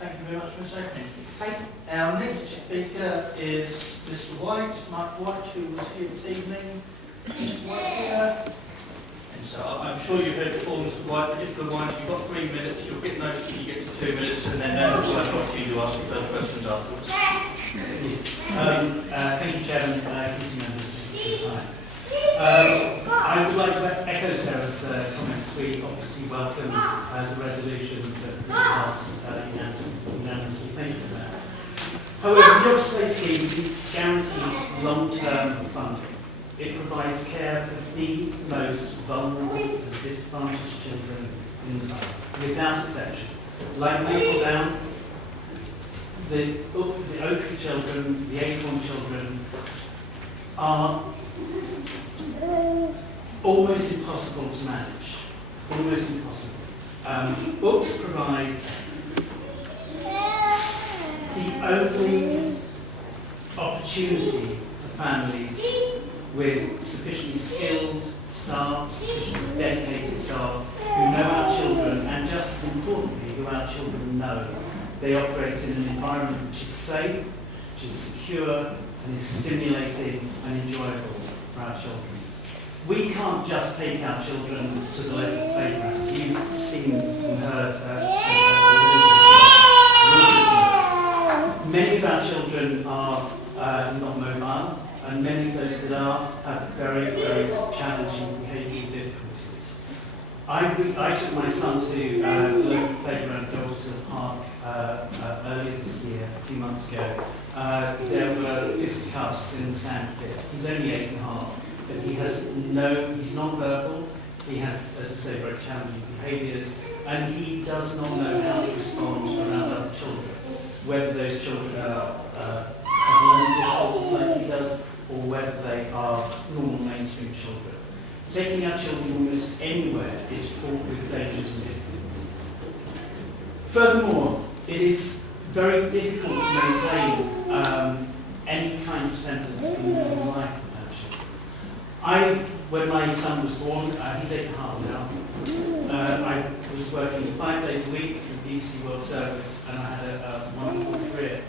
Thank you very much, Mr. Secretary. Our next speaker is Mr. Wyatt, Mark Wyatt, who was here this evening. Mr. Wyatt here. And so I'm sure you've heard before, Mr. Wyatt, but just to remind you, you've got 3 minutes. You'll get notice when you get to 2 minutes, and then we'll have an opportunity to ask you further questions afterwards. Thank you, Chairman. Committee members, thank you for your time. I would like to echo Sarah's comments. We obviously welcome the resolution that passed unanimously. Thank you for that. However, the Oakleigh scheme needs guaranteed long-term funding. It provides care for the most vulnerable and disadvantaged children in the country, without exception. Like Maple the Oakleigh children, the Acorn children, are almost impossible to manage. Almost impossible. Books provides the only opportunity for families with sufficiently skilled staff, sufficiently dedicated staff who know our children, and just as importantly, who our children know. They operate in an environment which is safe, which is secure, and is stimulating and enjoyable for our children. We can't just take our children to the local playground. You've seen and heard many of our children are not mobile, and many of those that are have very, very challenging behavioural difficulties. I took my son to the local playground at Whetstone Park earlier this year, a few months ago. There were fisticuffs in the sand pit. He's only 8.5, but he's non-verbal, he has, as I say, very challenging behaviours, and he does not know how to respond around other children, whether those children have learning difficulties like he does, or whether they are normal mainstream children. Taking our children almost anywhere is fraught with dangers and difficulties. Furthermore, it is very difficult to maintain any kind of semblance of normal life with our children. When my son was born, he's 8.5 now, I was working 5 days a week with the BBC World Service, and I had a wonderful career.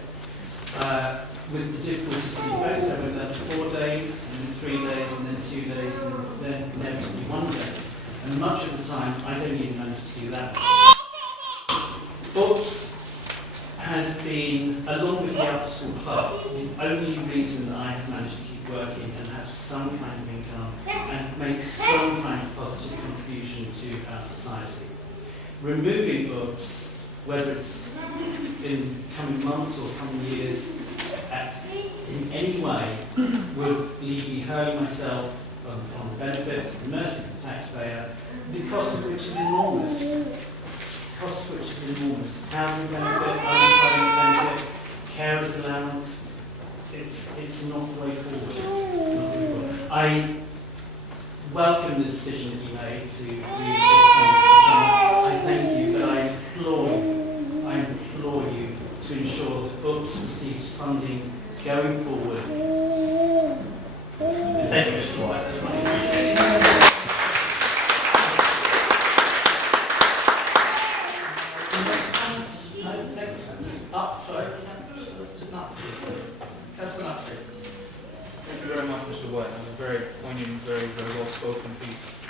With the difficulties that you face, I went there for 4 days, and then 3 days, and then 2 days, and then inevitably 1 day. And much of the time, I don't even manage to do that. Books has been, along with the after-school club, the only reason that I have managed to keep working and have some kind of income and make some kind of positive contribution to our society. Removing books, whether it's in coming months or coming years, in any way would leave me hurling myself on the benefits of the mercy of the taxpayer, the cost of which is enormous. Housing benefit, unemployment benefit, carers allowance, it's not the way forward. I welcome the decision that you made to reinstate funding for the summer. I thank you, but I implore you to ensure that books receives funding going forward. Thank you, Mr. Wyatt. That's much appreciated. Thank you very much, Mr. Wyatt. That was a very poignant, very, very well spoken piece.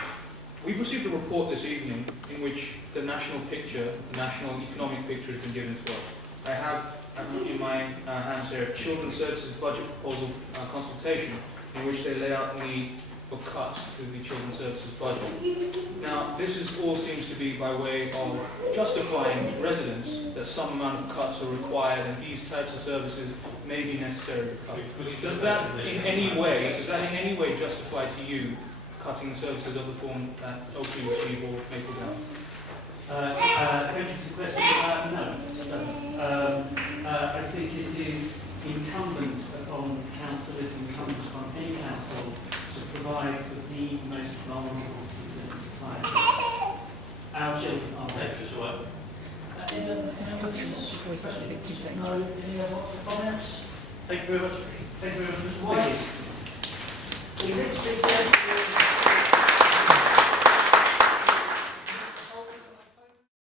We've received a report this evening in which the national picture, the national economic picture has been given to us. I have in my hands here a Children's Services Budget Proposal consultation in which they lay out the need for cuts to the Children's Services budget. Now, this all seems to be by way of justifying to residents that some amount of cuts are required and these types of services may be necessary to cut. Does that in any way justify to you cutting services of the form that Oakleigh receive or Maple Down? Thank you for the question. No, it doesn't. I think it is incumbent upon council, it's incumbent upon any council to provide for the most vulnerable people in society. Our children are there. Thanks, Mr. Wyatt. Any other comments? Thank you very much. Thank you very much, Mr. Wyatt. The next speaker is